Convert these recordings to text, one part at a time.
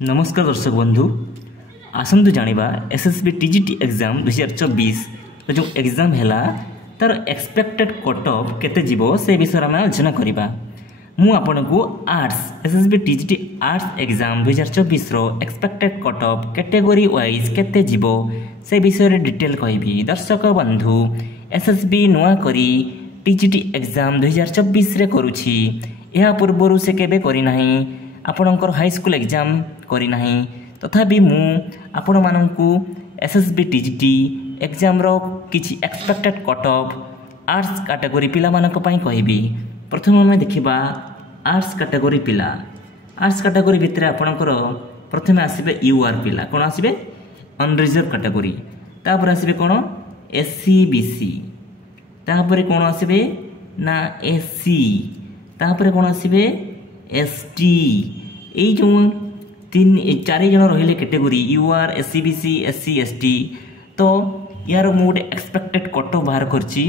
नमस्कार दर्शक बंधु आसतु जानिबा एसएसबी टीजीटी एग्जाम 2024 जो एग्जाम है तार एक्सपेक्टेड कट ऑफ केते जीवो से विषय में आलोचना करबा। मु आपन को arts SSB TGT arts exam 2024 रो expected cut off category wise केते जीवो से विषय रे डिटेल कहबी। दर्शक बंधु एसएसबी नुआ करी टीजीटी एग्जाम 2024 रे करूछि। या पूर्वरु से केबे करि नाही आपणकर हाई स्कूल एग्जाम करना तथापि मु आपण मानू एसएसबी टीजीटी एग्जाम रो किछि expected cut of arts category पिला मानक पई कहबी। प्रथम आम देखा आर्ट्स कैटेगरी पिला। आर्ट्स कैटेगरी भितर आपणकर प्रथम आसबे यूआर पिला कौन आसबे अनरिजर्व कैटेगरी, तापर आसबे कौन एससी बीसी, तापर कौन आसबे ना एससी, तापर कौन आसबे एसटी। यही जो चार जन रही category UR SC BC SC ST, तो यार मु गोटे एक्सपेक्टेड कट ऑफ बाहर करछि।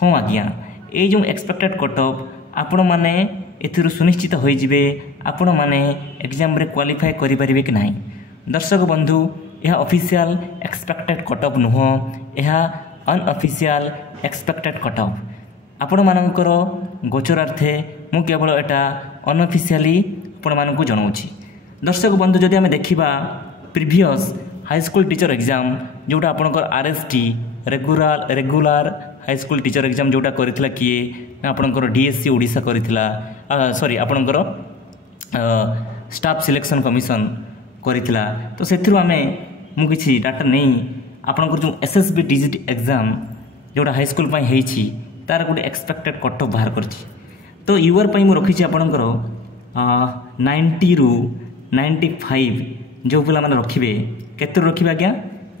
हाँ आज्ञा ये जो एक्सपेक्टेड कट ऑफ आपण मैंने एथिरु सुनिश्चित हो जिवे आपण मैंने एग्जाम रे क्वालिफाई करि परिबे कि नाही। दर्शक बंधु यह ऑफिशियल एक्सपेक्टेड कट ऑफ नुह, यह अनऑफिशियल एक्सपेक्टेड कट ऑफ आपण मानकर गोचरार्थे मु केवल एटा अनऑफिशियली आपण मानकु जणाउछि। दर्शक बंधु जदि आम देखा previous high school teacher exam जोटा आपंकर RST regular high school teacher exam जोटा करथिला किए आपंकर डीएससी ओडिशा करथिला, सॉरी आपंकर स्टाफ सिलेक्शन कमिशन करथिला। तो सेथिरु आमे मु किछि डाटा नहीं आपंकर जो एसएसबी टीजीटी एग्जाम जोटा हाई स्कूल पई हेछि तार गोटे एक्सपेक्टेड कट ऑफ बाहर करछि। तो यूआर पई मु रखिछि आपंकर 90 रु 95 जो पिला माने रखिबे केते रखिबे आज्ञा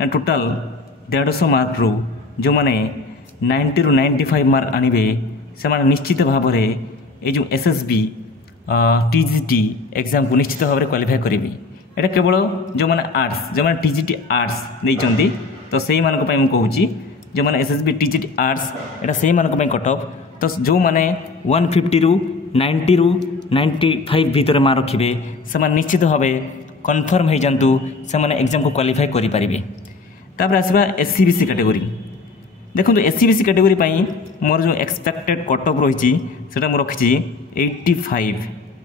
टोटल 150 मार्क रु जो माने 90 रु 95 मार्क आनिबे से माने निश्चित भाव रे ए जो एसएसबी टीजीटी एग्जाम को निश्चित भाव रे क्वालिफाई करिवे। एटा केवल जो माने आर्ट्स जो माने टीजीटी आर्ट्स देइचंदी तो सेही मानक पई मु कहूची जो माने एसएसबी टीजीटी आर्ट्स एटा सेही मानक पई कट ऑफ। तो जो माने 150 रु 90 रु 95 भीतर मार्क रखिबे से माने निश्चित भाव कन्फर्म हो जातु से माने एग्जाम को क्वालिफाई करि परिबे। तापर आसबा एससी बीसी कैटेगरी। देखो एससी बीसी कैटेगरी पई मोर जो एक्सपेक्टेड कट ऑफ रही सेटा मु रखिछि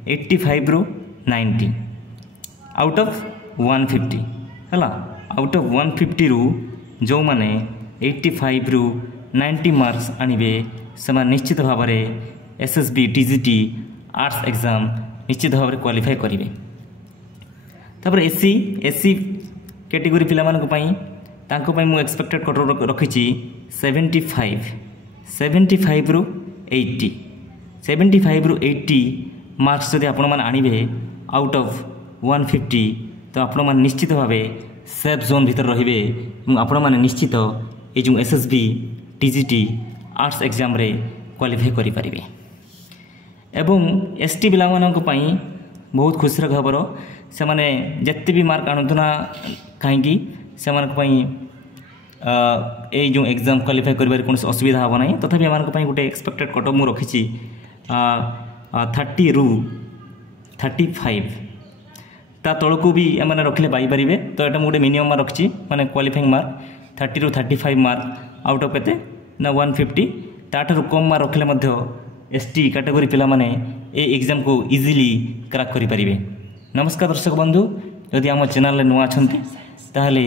85 रु 90 आउट ऑफ 150 हला। आउट ऑफ 150 रु जो माने 85 रु 90 मार्क्स आनिबे से माने निश्चित भाव एसएसबी टीजीटी आर्ट्स एग्जाम निश्चित भाव क्वालिफाई करेंगे। तापर एससी कैटेगरी पिला मानक पई तांको पई मु एक्सपेक्टेड कट ऑफ रखिछि 75 रु 80, 75 रु 80 मार्क्स जदि आपण माने आनिबे आउट ऑफ 150 तो आपण माने निश्चित भाव सेफ जोन भीतर रहिबे आपण माने निश्चित ए जो एसएसबी टीजीटी आर्ट्स एग्जाम रे क्वालिफाई करि परिबे। एवं एसटी पिला मानक पई बहुत खुशीर खबर से माने जत्ते भी मार्क आनुना कहीं से मानक पई ए जो एग्जाम क्वालिफाई करिबार कोनोसी असुविधा हबो नाही। तथापि मानक पई गोटे एक्सपेक्टेड कट ऑफ मु रखिछि 30 रु 35 ता तळको भी एमाने रखले पाई परिबे। तो एटा मु गोटे मिनिमम मार्क रखिछि माने क्वालिफाइंग मार्क 30 रु 35 मार्क आउट ऑफ केते ना 150। ताठर कम मार्क रखले मध्य एसटी कैटेगरी पिला माने ए एग्जाम को इजीली क्रैक करि परिबे। नमस्कार दर्शक बंधु यदि आम चैनल रे नुआ छंती ताहले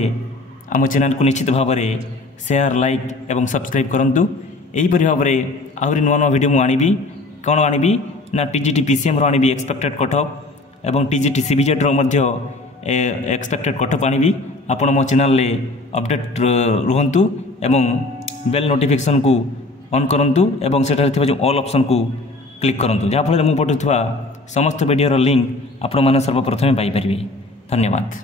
आम चैनल को निश्चित भाव में शेयर लाइक एवं सब्सक्राइब करंतु। एही परि भाव में आहुरी नुआ नुआ वीडियो मु आनिबी कोन आनिबी ना TGT PCM row आनिबी expected cut of एवं TGT CBZ row Madhya expected cut of आनिबी। आपण मो चैनल रे अपडेट रुहंतु एवं बेल नोटिफिकेशन को ऑन करंतु एवं सेठारे थिबा जो ऑल ऑप्शन को क्लिक करंतु जहाँ फल मु पठुवा समस्त वीडियो लिंक आपण माने सर्वप्रथमे पाई परिबे। धन्यवाद।